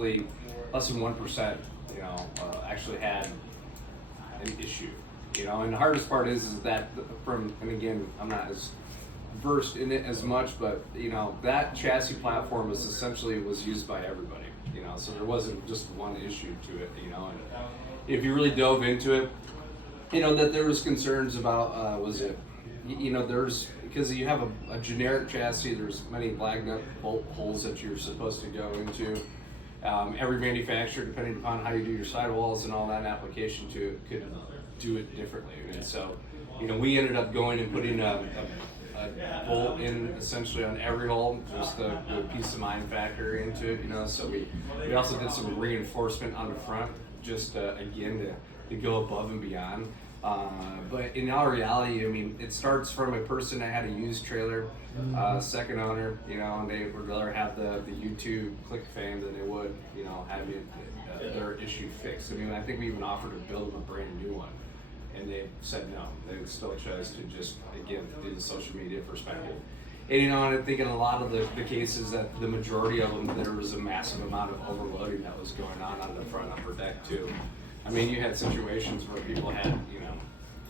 roughly less than 1%, actually had an issue. And the hardest part is that and again, I'm not as versed in it as much, but that chassis platform was used by everybody. So there wasn't just one issue to it. And if you really dove into it, that there was concerns about there's because you have a generic chassis. There's many lag nut bolt holes that you're supposed to go into. Every manufacturer, depending upon how you do your sidewalls and all that application to it, could do it differently. And so, we ended up going and putting a bolt in essentially on every hole, just the peace of mind factor into it. So we also did some reinforcement on the front, just again to go above and beyond. But in all reality, it starts from a person that had a used trailer, second owner, and they would rather have the YouTube click fame than they would, having their issue fixed. I think we even offered to build them a brand new one, and they said no. They still chose to just, again, do the social media perspective. And and I think in a lot of the cases that the majority of them, there was a massive amount of overloading that was going on the front upper deck too. You had situations where people had,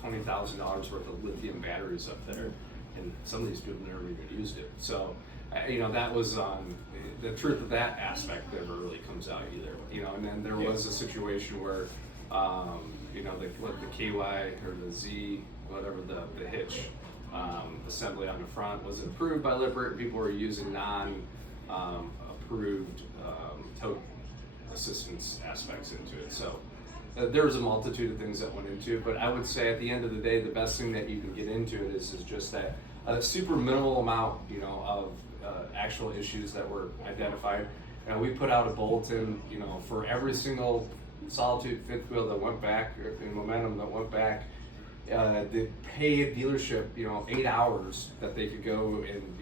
$20,000 worth of lithium batteries up there, and some of these people never even used it. So, that was the truth of that aspect never really comes out either. And then there was a situation where, the KY or the Z, whatever the hitch assembly on the front was approved by Lippert. People were using non-approved tow assistance aspects into it. So. There was a multitude of things that went into it, but I would say at the end of the day, the best thing that you can get into it is just that super minimal amount, of actual issues that were identified. And we put out a bulletin, for every single Solitude fifth wheel that went back, and Momentum that went back, they pay a dealership, 8 hours that they could go and,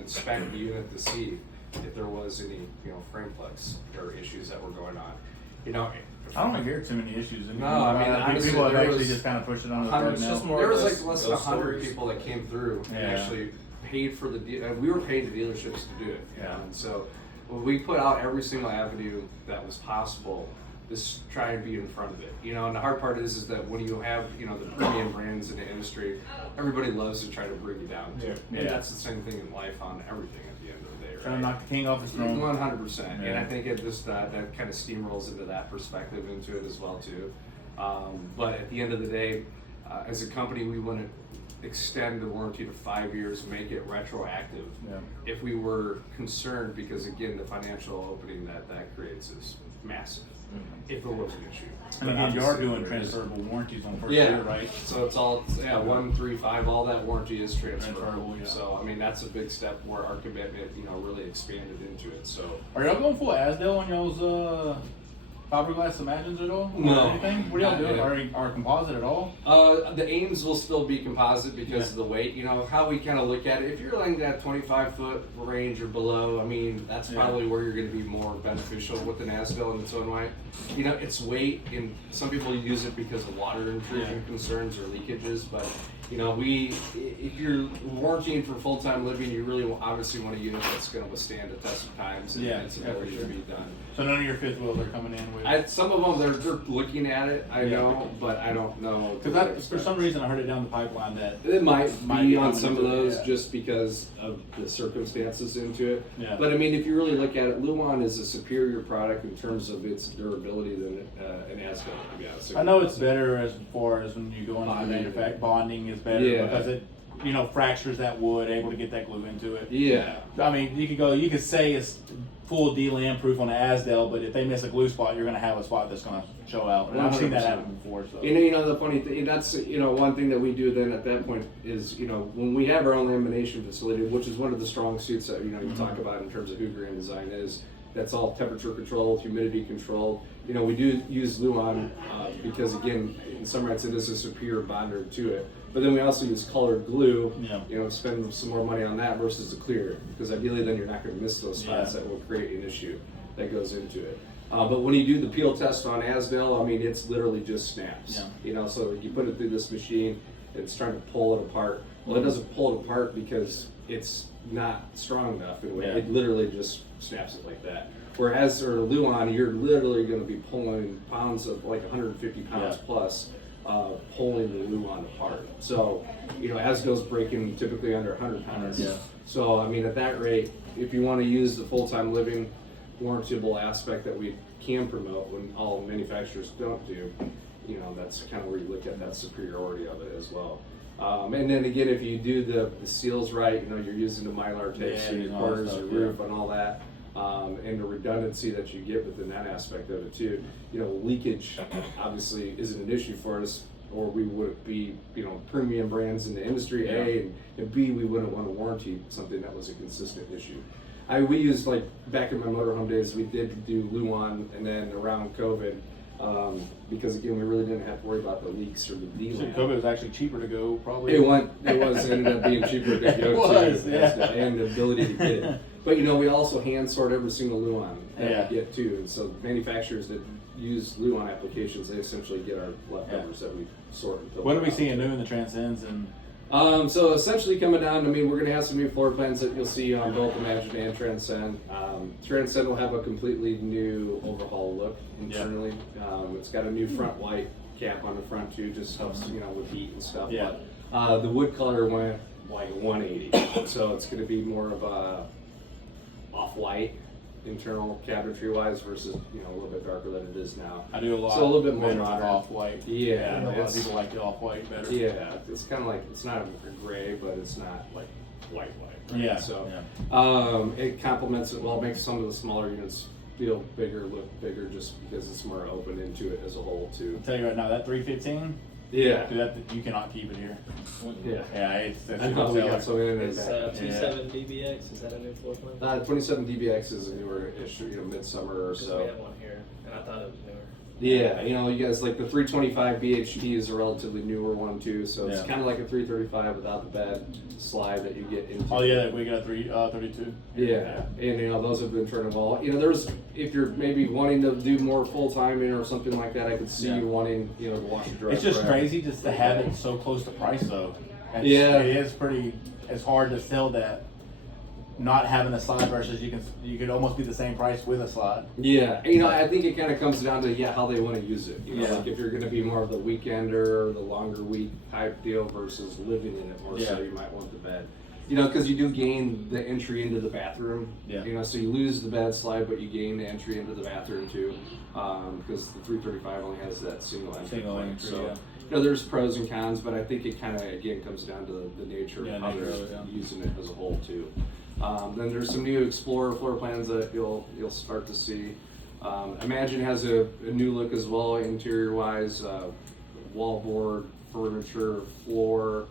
inspect the unit to see if there was any, frame flex or issues that were going on. I don't hear too many issues. No, honestly, people have actually just kind of pushed it on the road now. There was less than 100 people that came through and actually paid for we were paying the dealerships to do it. And so we put out every single avenue that was possible to try and be in front of it. And the hard part is that when you have, the premium brands in the industry, everybody loves to try to bring you down to it. And that's the same thing in life on everything at the end of the day, right? Trying to knock the king off his throne. 100%. And I think it just that kind of steamrolls into that perspective into it as well too. But at the end of the day, as a company, we want to extend the warranty to 5 years, make it retroactive if we were concerned, because again, the financial opening that creates is massive. If it was an issue. And again, you are doing transferable warranties on first year, right? So it's all 1, 3, 5, all that warranty is transferable. So that's a big step where our commitment, really expanded into it. So are y'all going full Asdale on y'all's fiberglass Imagines at all? No. Anything? What are y'all doing? Are composite at all? The Ames will still be composite because of the weight. How we kind of look at it. If you're like that 25-foot range or below, that's probably where you're going to be more beneficial with an Asdale in its own way. It's weight, and some people use it because of water intrusion concerns or leakages. But if you're warrantying for full-time living, you really obviously want a unit that's going to withstand the test of times and its ability to be done. So none of your fifth wheels are coming in with. Some of them they're looking at it. I know, but I don't know. Because for some reason I heard it down the pipeline that it might be on some of those just because of the circumstances into it. Yeah. But if you really look at it, Luan is a superior product in terms of its durability than an Asdale. I know it's better as far as when you go into the manufacturing. Bonding is better because it fractures that wood, able to get that glue into it. Yeah. You could say it's full DLAM proof on the Asdale, but if they miss a glue spot, you're going to have a spot that's going to show out. And I've seen that happen before. So. The funny thing, that's, one thing that we do then at that point is, when we have our own lamination facility, which is one of the strong suits that, you talk about in terms of who Grand Design is, that's all temperature controlled, humidity controlled. We do use Luan because, again, in some rights it is a superior bonder to it. But then we also use colored glue, spend some more money on that versus the clear, because ideally then you're not going to miss those spots that will create an issue that goes into it. But when you do the peel test on Asdale, it's literally just snaps. So you put it through this machine, it's trying to pull it apart. Well, it doesn't pull it apart because it's not strong enough. It literally just snaps it like that. Whereas or Luan, you're literally going to be pulling pounds of like 150 pounds plus, pulling the Luan apart. So, Asdel's breaking typically under 100 pounds. Yeah. So, I mean, at that rate, if you want to use the full-time living warrantable aspect that we can promote when all manufacturers don't do, that's kind of where you look at that superiority of it as well. And then again, if you do the seals right, you're using the Mylar tapes in your corners, your roof, and all that, and the redundancy that you get within that aspect of it too. Leakage obviously isn't an issue for us, or we would be, premium brands in the industry, A, and B, we wouldn't want to warranty something that was a consistent issue. We used, like, back in my motorhome days, we did do Luan, and then around COVID, because again, we really didn't have to worry about the leaks or the D-lamp. COVID was actually cheaper to go, probably. It ended up being cheaper to go to, and the ability to get it. But we also hand sort every single Luan that we get too, and so manufacturers that use Luan applications, they essentially get our leftovers that we sort and filter. What are we seeing new in the Transcends and? So essentially coming down, we're going to have some new floor plans that you'll see on both Imagine and Transcend. Transcend will have a completely new overhaul look internally. It's got a new front white cap on the front too, just helps with heat and stuff. Yeah. But the wood color went like 180, so it's going to be more of a off-white internal cabinetry wise versus a little bit darker than it is now. I do a lot. So a little bit more better modern. off white. Yeah, I know a lot of people like the off white better. Yeah, it's kind of like, it's not a gray, but it's not like white. Right? Yeah. So it complements it well. It makes some of the smaller units feel bigger, look bigger, just because it's more open into it as a whole too. I'll tell you right now, that 315. Yeah. Dude, that you cannot keep it here. Yeah. Yeah, I know we got some in Is there. 27 DBX, is that a new floor plan? 27 DBX is a newer issue, midsummer or Because so. we have one here, and I thought it was newer. Yeah, you guys, like the 325 BHT is a relatively newer one too, so it's Yeah. kind of like a 335 without the bed slide that you get into. Oh yeah, we got 32. Yeah, and those have been turning well. There's, if you're maybe wanting to do more full timing or something like that, I could see you wanting, to wash and dry. It's just forever. crazy just to have it so close to price though. Yeah. It is pretty. It's hard to sell that. Not having a slide versus you could almost be the same price with a slide. Yeah, I think it kind of comes down to how they want to use it. Like if you're going to be more of the weekender or the longer week type deal versus living in it more, so you might want the bed. Because you do gain the entry into the bathroom. Yeah. So you lose the bed slide, but you gain the entry into the bathroom too. Because the 335 only has that single entry. So there's pros and cons, but I think it kind of again comes down to the nature of how they're using it as a whole too. Then there's some new Explorer floor plans that you'll start to see. Imagine has a new look as well, interior wise, wallboard, furniture, floor,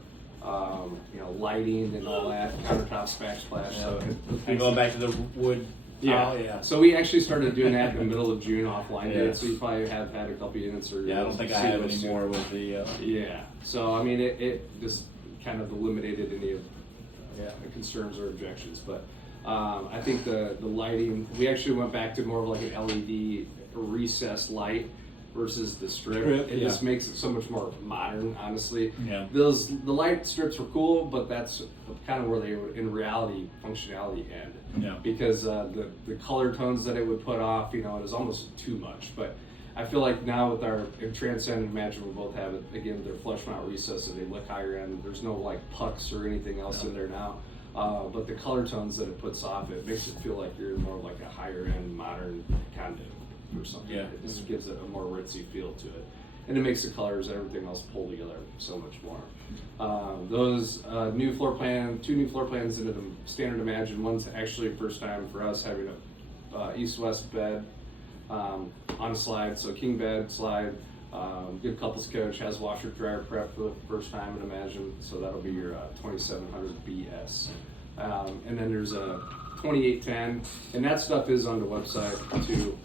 lighting and all that, countertops, backsplash. So going back to the wood. Yeah. So we actually started doing that in the middle of June offline date. So you probably have had a couple units or. Yeah, I don't think I have any more with the. Yeah. So I mean, it just kind of eliminated any of concerns or objections, but I think the lighting, we actually went back to more of like an LED recessed light versus the strip. It just makes it so much more modern, honestly. Yeah. The light strips were cool, but that's kind of where they would, in reality, functionality end. Yeah. Because the color tones that it would put off, it was almost too much. But I feel like now with our Transcend and Imagine, we both have it, again, they're flush mount recessed, so they look higher end. There's no like pucks or anything else in there now. But the color tones that it puts off, it makes it feel like you're more like a higher end modern condo or something. Yeah. It just gives it a more ritzy feel to it. And it makes the colors and everything else pull together so much more. Those two new floor plans into the standard Imagine. One's actually first time for us having a east-west bed on a slide, so king bed slide, good couples coach, has washer dryer prep for the first time in Imagine, so that'll be your 2700 BS. And then there's a 2810, and that stuff is on the website too.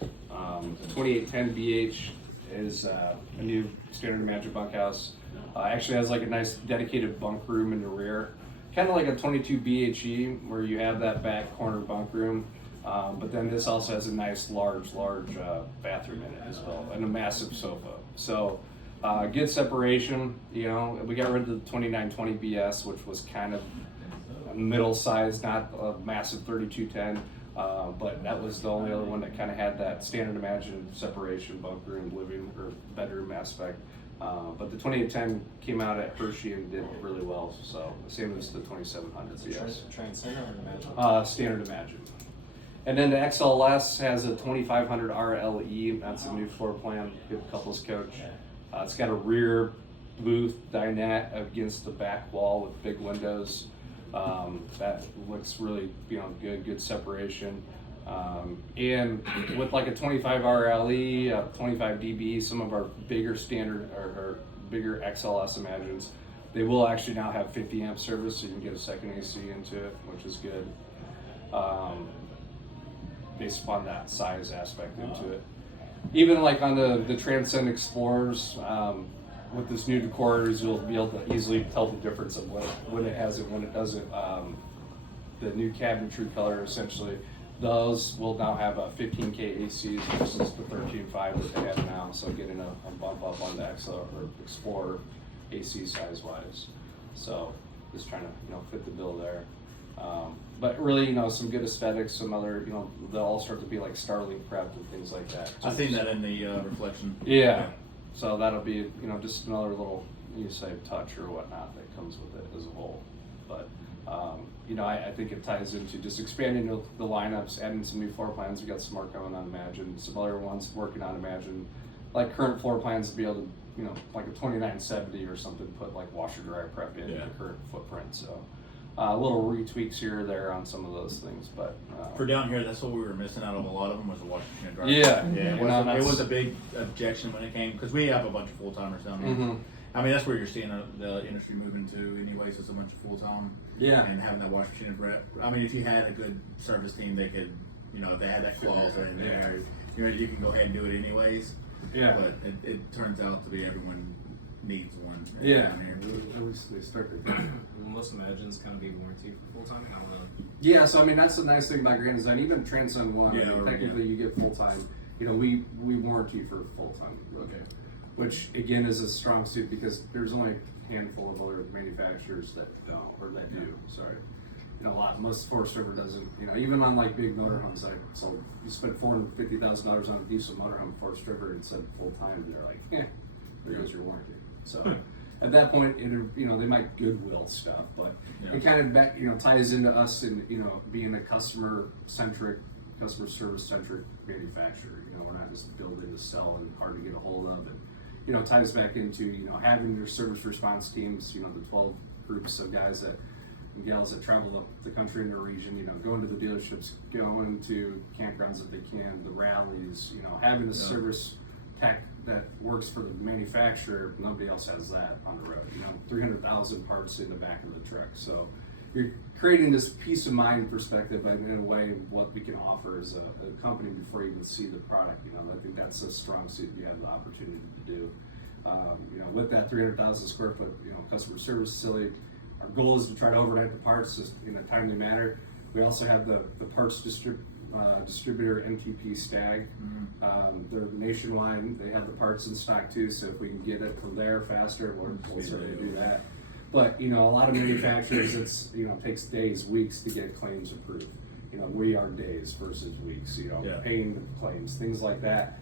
2810 BH is a new standard Imagine bunkhouse. Actually has like a nice dedicated bunk room in the rear, kind of like a 22 BHE where you have that back corner bunk room. But then this also has a nice large bathroom in it as well, and a massive sofa. So good separation. We got rid of the 2920 BS, which was kind of middle size, not a massive 3210. But that was the only other one that kind of had that standard Imagine separation, bunk room, living or bedroom aspect. But the 2810 came out at Hershey and did really well. So same as the 2700. Yes. Transcender or Imagine? Standard Imagine. And then the XLS has a 2500 RLE. That's a new floor plan. Good couples coach. It's got a rear booth dinette against the back wall with big windows. That looks really, good separation. And with like a 25 RLE, 25 dB, some of our bigger standard or bigger XLS Imagines, they will actually now have 50 amp service, so you can get a second AC into it, which is good. Based upon that size aspect into it. Even like on the Transcend Explorers, with this new decors, you'll be able to easily tell the difference of when it has it, when it doesn't. The new cabinetry color, essentially, those will now have a 15K ACs versus the 13.5 that they have now. So getting a bump up on the XL or Explorer AC size wise. So just trying to fit the bill there. But really, some good aesthetics, some other, they'll all start to be like Starlink prepped and things like that. I seen that in the reflection. Yeah. So that'll be, just another little, touch or whatnot that comes with it as a whole. But, I think it ties into just expanding the lineups, adding some new floor plans. We got some more coming on Imagine, some other ones working on Imagine, like current floor plans to be able to, like a 2970 or something, put like washer dryer prep in the current footprint. So. Little retweaks here or there on some of those things, but For down here, that's what we were missing out of a lot of them was the washer machine dryer. Yeah. It was a big objection when it came because we have a bunch of full timers down there. Mm-hmm. I mean, that's where you're seeing the industry moving to, anyways. Is a bunch of full time. Yeah. And having that washer machine rep. I mean, if you had a good service team, they could, if they had that clause in there, you can go ahead and do it anyways. Yeah. But it turns out to be everyone needs one. Down here. At least they start to. Most Imagines kind of be warranty for full time. I don't know. Yeah, so I mean that's the nice thing about Grand Design. Even Transcend One, technically you get full time. We warranty for full time. Okay. Which again is a strong suit because there's only a handful of other manufacturers that don't or that do. Sorry. Most Forest River doesn't. Even on like big motorhomes, so you spend $450,000 on a diesel motorhome Forest River and said full time, and they're like, there goes your warranty. So. At that point, they might Goodwill stuff, but it kind of ties into us in being a customer service centric manufacturer. We're not just building to sell and hard to get a hold of, and ties back into having your service response teams. The 12 groups of guys and gals that travel up the country and the region. Going to the dealerships, going to campgrounds if they can, the rallies. Having the service tech that works for the manufacturer. Nobody else has that on the road. 300,000 parts in the back of the truck. So you're creating this peace of mind perspective in a way of what we can offer as a company before you even see the product. I think that's a strong suit you have the opportunity to do. With that 300,000 square foot customer service facility, our goal is to try to overnight the parts just in a timely manner. We also have the parts distributor MTP Stag. They're nationwide. They have the parts in stock too, so if we can get it from there faster, we'll certainly do that. But a lot of manufacturers, it's takes days, weeks to get claims approved. We are days versus weeks. Paying the claims, things like that.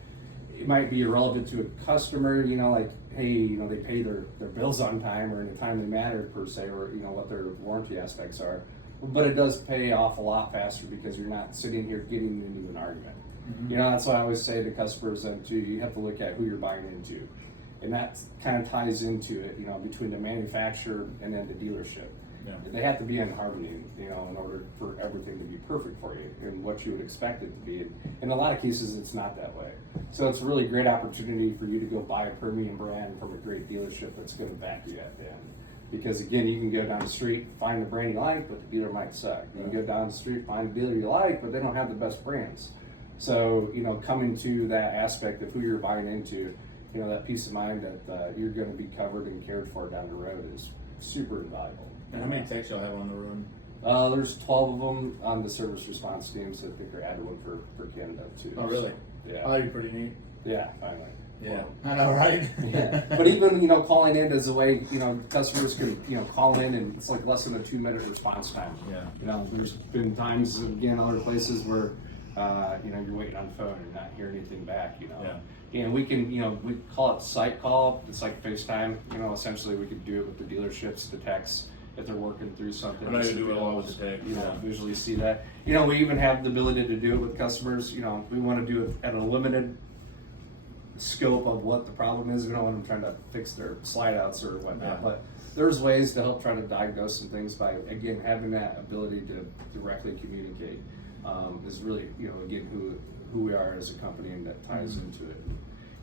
It might be irrelevant to a customer. Like hey, they pay their bills on time or in a timely manner per se, or what their warranty aspects are. But it does pay off a lot faster because you're not sitting here getting into an argument. That's what I always say to customers that too. You have to look at who you're buying into, and that kind of ties into it. Between the manufacturer and then the dealership, they have to be in harmony. In order for everything to be perfect for you and what you would expect it to be. And in a lot of cases, it's not that way. So it's a really great opportunity for you to go buy a premium brand from a great dealership that's going to back you at the end. Because again, you can go down the street, find the brand you like, but the dealer might suck. You can go down the street, find a dealer you like, but they don't have the best brands. So, coming to that aspect of who you're buying into, that peace of mind that you're going to be covered and cared for down the road is super invaluable. And how many techs y'all have on the road? There's 12 of them on the service response team, so I think they're added one for Canada too. Oh, really? So, yeah. Oh, that'd be pretty neat. Yeah, finally. Yeah, I know, right? Yeah. But even, you know, calling in is a way, you know, customers can, you know, call in and it's like less than a 2-minute response time. Yeah. You know, there's been times, again, other places where, you know, you're waiting on the phone and not hearing anything back, you know. Yeah. And we can, you know, we call it site call. It's like FaceTime. You know, essentially we could do it with the dealerships to text if they're working through something. I know you do it a lot with the tech. You know, Yeah. visually see that. You know, we even have the ability to do it with customers. You know, we want to do it at a limited scope of what the problem is. You know, when I'm trying to fix their slide outs or whatnot. Yeah. But there's ways to help try to diagnose some things by, again, having that ability to directly communicate is really, you know, again, who we are as a company, and that ties into it.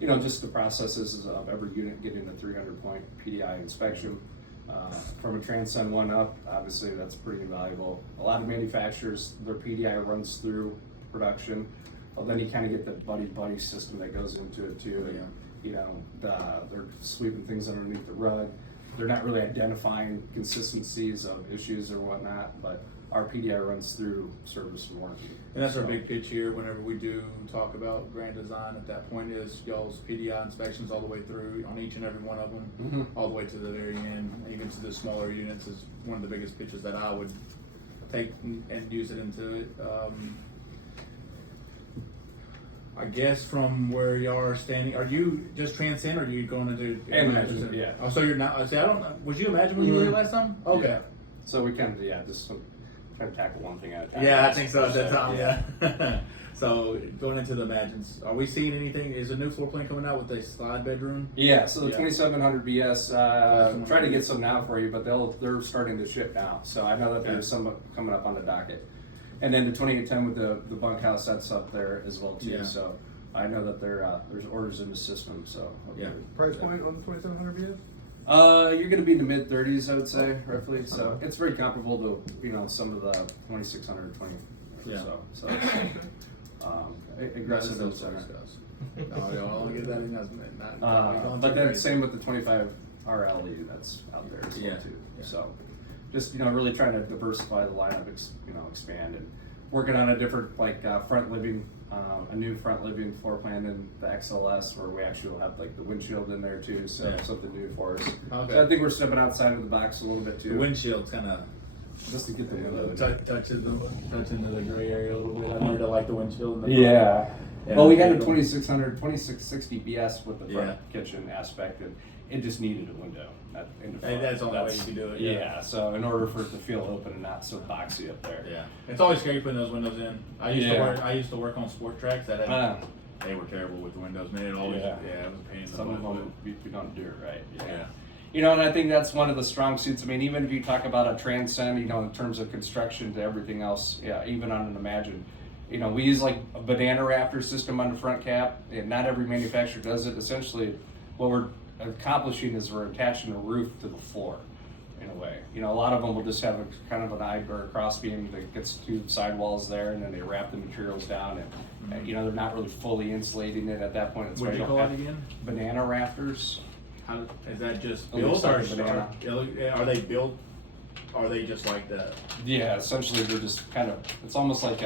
You know, just the processes of every unit getting a 300-point PDI inspection. From a Transcend 1 up, obviously that's pretty invaluable. A lot of manufacturers, their PDI runs through production. Well, then you kind of get the buddy system that goes into it too. And, you know, they're sweeping things underneath the rug. They're not really identifying consistencies of issues or whatnot, but our PDI runs through service and warranty. And that's our big pitch here whenever we do talk about Grand Design. At that point is y'all's PDI inspections all the way through on each and every one of them, all the way to the very end, even to the smaller units is one of the biggest pitches that I would take and use it into it. I guess from where y'all are standing, are you just Transcend or are you going to do Imagine, yeah. Oh, so you're not, see, I don't, was you Imagine when you were here last time? Okay. Yeah. So we kind of, just try to tackle one thing at a time. Yeah, I think so at that time, yeah. So going into the Imagines, are we seeing anything? Is a new floor plan coming out with a slide bedroom? Yeah, so the Yeah. 2700 BS, try to get some now for you, but they're starting to ship now. So I know that there's some coming up on the docket. And then the 2810 with the bunkhouse that's up there as well too. Yeah. So I know that there's orders in the system. So Yeah. Price point on the 2700 BS? You're going to be in the mid 30s, I would say, roughly. So it's very comparable to some of the 2600, 20. Yeah. So it's, aggressive in the center. No, y'all don't get that in. But then same with the 25 RLE that's out there as well Yeah. too. Yeah. So just really trying to diversify the lineup, expand, and working on a different front living, a new front living floor plan in the XLS where we actually will have like the windshield in there too. So Yeah. something new for us. Okay. So I think we're stepping outside of the box a little bit The too, windshield's kind of just to get the window. touch into the gray area a little bit. I never like the windshield. In the Yeah. Yeah, Well, we had a cool. 2660 BS with the front Yeah. kitchen aspect, and it just needed a window. In the front. And that's the only way you can do it, Yeah. yeah. So in order for it to feel open and not so boxy up there. Yeah, it's always scary putting those windows in. I used to work on sport tracks that had, they were terrible with the windows. Man, it always it was a pain. in the Some of butt. them we don't do it right. Yeah. And I think that's one of the strong suits. I mean, even if you talk about a Transcend, in terms of construction to everything else, even on an Imagine, we use like a banana rafter system on the front cap, and not every manufacturer does it. Essentially, what we're accomplishing is we're attaching a roof to the floor in a way. A lot of them will just have a kind of an eye or a cross beam that gets two sidewalls there, and then they wrap the materials down, and they're not really fully insulating it at that point. That's What'd why you don't call it have again? banana rafters. How is that just It looks built like a banana. are they built? Or are they just like that? Yeah, essentially they're just kind of, it's almost like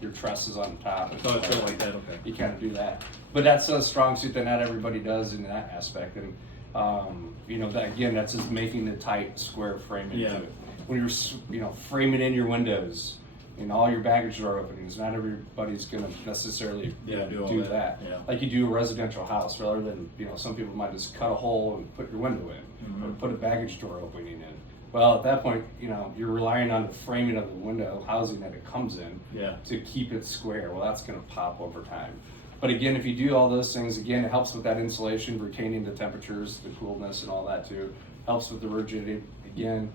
your trusses on top. So it's built like that, okay. You kind of do that. But that's a strong suit that not everybody does in that aspect. And, that again, that's just making the tight square frame into it. When you're, framing in your windows and all your baggage door openings, not everybody's going to necessarily do all do that. that. Yeah. Like you do a residential house, rather than, some people might just cut a hole and put your window in, or put a baggage door opening in. Well, at that point, you're relying on the framing of the window housing that it comes in to keep it square. Well, that's going to pop over time. But again, if you do all those things, again, it helps with that insulation, retaining the temperatures, the coolness, and all that too. Helps with the rigidity. Again,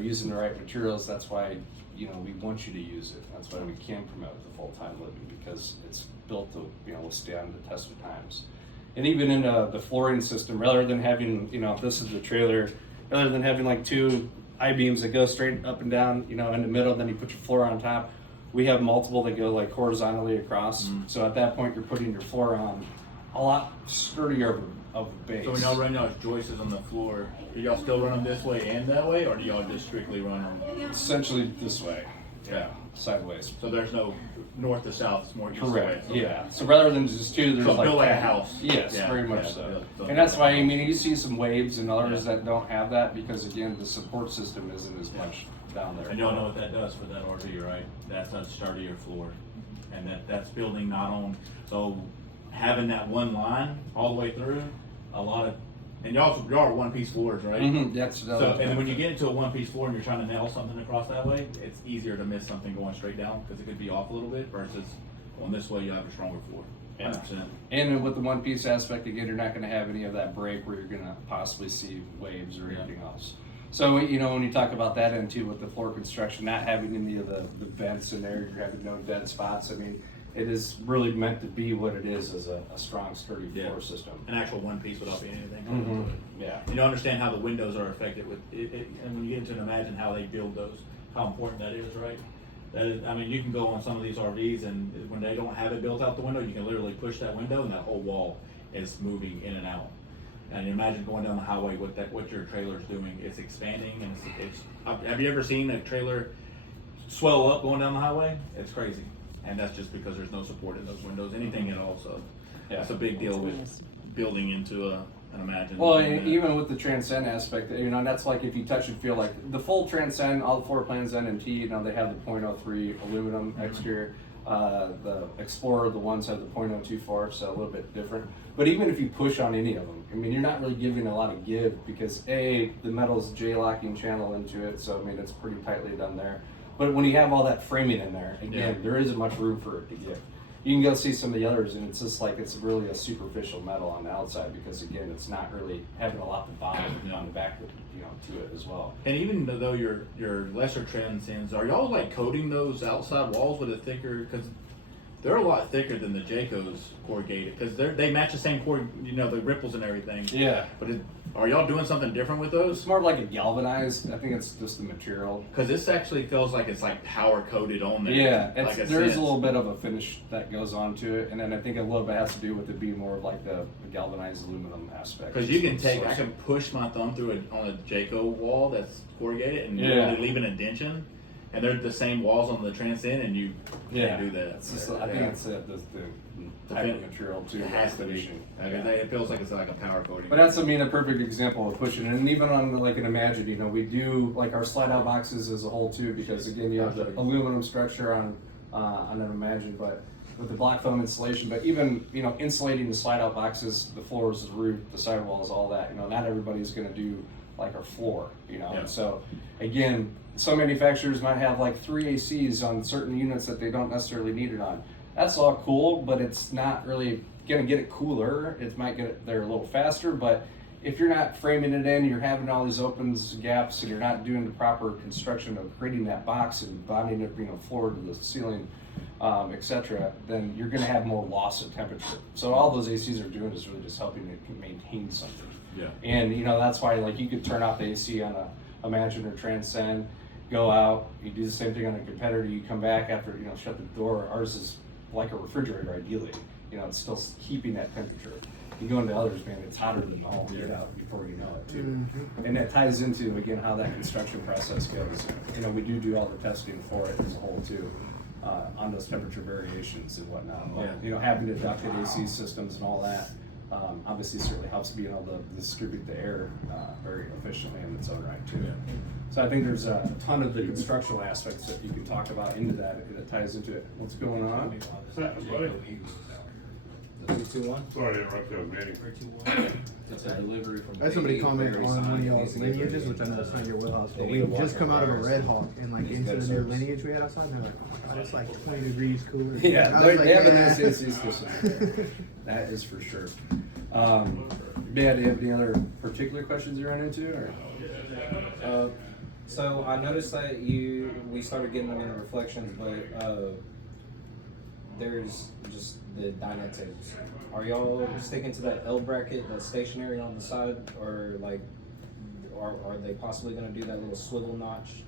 using the right materials. That's why, we want you to use it. That's why we can promote the full-time living, because it's built to, withstand the test of times. And even in the flooring system, rather than having, this is the trailer, rather than having like two I-beams that go straight up and down, in the middle, then you put your floor on top, we have multiple that go like horizontally across. So at that point, you're putting your floor on a lot sturdier of a base. So when y'all run y'all's joists on the floor, do y'all still run them this way and that way, or do y'all just strictly run them? Essentially this way. Yeah. sideways. So there's no north to south, it's more east to Correct. west. Yeah. So rather than just two, there's So like built like a 10. house. Yes, Yeah, very much yeah, so. built And that's like why a I mean house. you see some waves and others Yeah. that don't have that because again the support system isn't as much down there. And y'all know what that does for that RV, right? That's a sturdier floor. And that's building not on, so having that one line all the way through, a lot of, and y'all are one-piece floors, right? Mm-hmm. That's So, and when you get into a one-piece floor and you're trying to nail something across that way, it's easier to miss something going straight down because it could be off a little bit versus going this way, you have a stronger floor. Yeah. 100%. And then with the one piece aspect, again, you're not going to have any of that break where you're going to possibly see waves or Yeah. anything else. So, you know, when you talk about that and too with the floor construction, not having any of the vents in there, you're having no dead spots. I mean, it is really meant to be what it is as a strong, sturdy Yeah. floor system. An actual one-piece without being anything coming Mhm. into it. Yeah. You don't understand how the windows are affected with it, and when you get into it, imagine how they build those, how important that is, right? That is, I mean, you can go on some of these RVs and when they don't have it built out the window, you can literally push that window and that whole wall is moving in and out. And you imagine going down the highway, what your trailer's doing, it's expanding and have you ever seen a trailer swell up going down the highway? It's crazy. And that's just because there's no support in those windows, anything at all, so. Yeah. That's a big deal with building into an Imagine. Well, even with the Transcend aspect, you know, that's like if you touch and feel like the full Transcend, all the floor plans NMT, you know, they have the .03 aluminum exterior. The Explorer, the ones have the .024, so a little bit different. But even if you push on any of them, I mean, you're not really giving a lot of give because A, the metal's J-locking channel into it, so I mean, it's pretty tightly done there. But when you have all that framing in there, again, there isn't much room for it to give. You can go see some of the others, and it's just like it's really a superficial metal on the outside because again, it's not really having a lot to bond on the back, you know, to it as well. And even though your lesser Transcends, are y'all like coating those outside walls with a thicker? Because they're a lot thicker than the Jayco's corrugated because they match the same you know, the ripples and everything. Yeah. But are y'all doing something different with those? It's more of like a galvanized. I think it's just the material. Because this actually feels like it's like powder coated on there. Yeah, like there is a little bit of a finish that goes on to it, and then I think a little bit has to do with it being more of like the galvanized aluminum aspect. Because you can So- I can push my thumb through on a Jayco wall that's corrugated and Yeah. literally leave an indentation, and they're the same walls on the Transcend, and you can't do that. It's just, I think it's the type of material too. It has to be. finishing. Like, Yeah. it feels like it's like a power coating. But that's, I mean, a perfect example of pushing it. And even on like an Imagine, you know, we do like our slide out boxes as a whole too, because again, you have the aluminum structure on an Imagine, but with the block foam insulation, but even, you know, insulating the slide out boxes, the floors, the roof, the sidewalls, all that, you know, not everybody's gonna do like our floor, you know. Yeah. And so again, some manufacturers might have like 3 ACs on certain units that they don't necessarily need it on. That's all cool, but it's not really gonna get it cooler. It might get it there a little faster, but if you're not framing it in, you're having all these opens, gaps, and you're not doing the proper construction of creating that box and bonding it, you know, floor to the ceiling, etc., then you're gonna have more loss of temperature. So all those ACs are doing is really just helping it maintain something. Yeah. And you know, that's why like you could turn off the AC on a Imagine or Transcend, go out, you do the same thing on a competitor, you come back after, you know, shut the door. Ours is like a refrigerator ideally, you know, it's still keeping that temperature. You go into others, man, it's hotter than the home, get out before you know it too. And that ties into, again, how that construction process goes. You know, we do all the testing for it as a whole too, on those temperature variations and whatnot. But, Yeah. you know, having the ducted AC systems and all that, obviously certainly helps being able to distribute the air very efficiently in its own right too. So I think there's a ton of the constructional aspects that you can talk about into that ties into it. What's going on? Sorry to interrupt you, Manny. That's a delivery from. I had somebody Dave, comment very on one of signed, y'all's basically. lineages, which I know it's not your wheelhouse, but They we need to just walk come out of a over Red ours. Hawk and like He's into got the new service. lineage we had outside, and they're like, oh my God, it's like 20 degrees cooler. Yeah, I was like, they have a yeah. nice AC system. That is for sure. Yeah, do you have any other particular questions you run into, or? So I noticed that we started getting them in the reflections, but there's just the dinette tables. Are y'all sticking to that L bracket that's stationary on the side, or like, are they possibly gonna do that little swivel notch,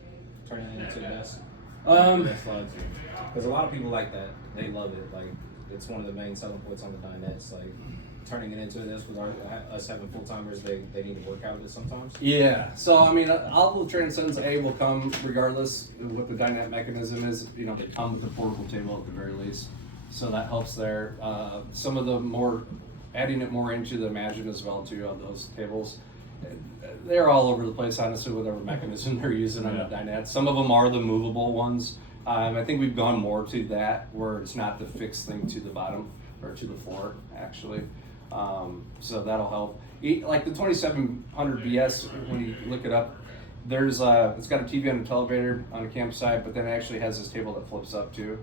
turning it into a desk? That slides you. Because a lot of people like that. They love it. Like it's one of the main selling points on the dinettes. Like turning it into this with us having full timers, they need to work out of it sometimes. Yeah, so I mean, all the Transcends A will come regardless of what the dinette mechanism is. You know, they come with a portable table at the very least, so that helps there. Some of the more, adding it more into the Imagine as well too of those tables. They're all over the place, honestly, whatever mechanism they're using on the dinette. Some of them are the movable ones. I think we've gone more to that, where it's not the fixed thing to the bottom or to the floor, actually. So that'll help. Like the 2700 BS, when you look it up, there's it's got a TV and a television on the campsite, but then it actually has this table that flips up too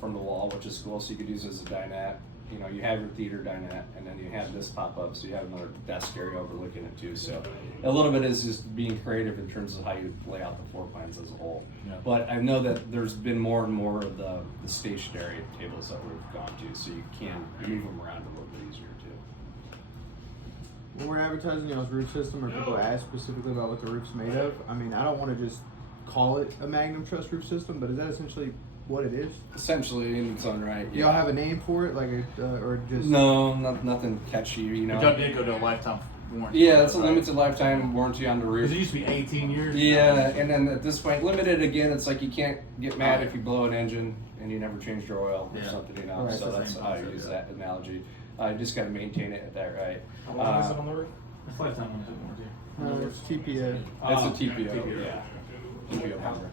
from the wall, which is cool. So you could use it as a dinette. You know, you have your theater dinette, and then you have this pop up, so you have another desk area overlooking it too. So a little bit is just being creative in terms of how you lay out the floor plans as a whole. Yeah. But I know that there's been more and more of the stationary tables that we've gone to, so you can move them around a little bit easier too. When we're advertising y'all's roof system, or people ask specifically about what the roof's made of, I mean, I don't want to just call it a Magnum Truss roof system, but is that essentially what it is? Essentially, in its own right. Do y'all have a name for it, like, or just? No, nothing catchy, you know. Y'all did go to a lifetime warranty. Yeah, it's a right? limited lifetime warranty on the roof. Because it used to be 18 years. Yeah, and then at this point, limited again. It's like you can't get mad if you blow an engine and you never changed your oil or Yeah. something, you know. Right, So it's the that's same how I concept, use yeah. that analogy. You just got to maintain it at that right. How long is it on the roof? It's lifetime warranty. It's TPA. It's a TPO, yeah. TPO cover.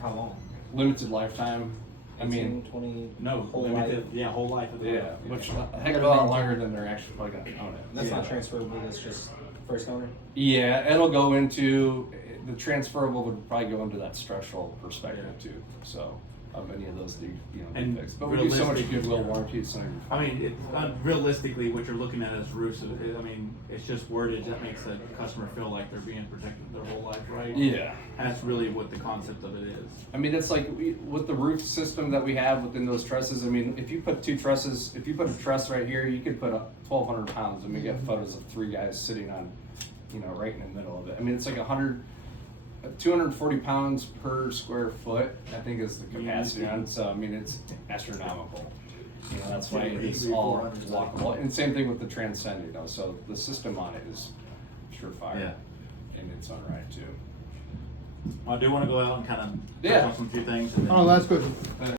How long? Limited lifetime. I 18, mean, 20. No, whole limited, life? yeah, whole life of the yeah, which a heck of a lot longer than they're actually probably gonna own it. That's Yeah. not transferable. That's just first owner. Yeah, it'll go into the transferable would probably go into that structural perspective too. So of any of those And defects. But we do so much realistically- goodwill warranty. It's not even I mean, realistically, what you're looking at as roofs, I mean, it's just wordage that makes the customer feel like they're being protected their whole life, right? Yeah. That's really what the concept of it is. I mean, it's like with the roof system that we have within those trusses. I mean, if you put two trusses, if you put a truss right here, you could put 1,200 pounds. And we get photos of 3 guys sitting on, right in the middle of it. I mean, it's like 240 pounds per square foot, I think is the capacity on it. So, I mean, it's astronomical. That's why it's all walkable. And same thing with the Transcend, so the system on it is surefire. Yeah. In its own right, too. I do want to go out and kind of Yeah. touch on some few things. And then- Oh, last question.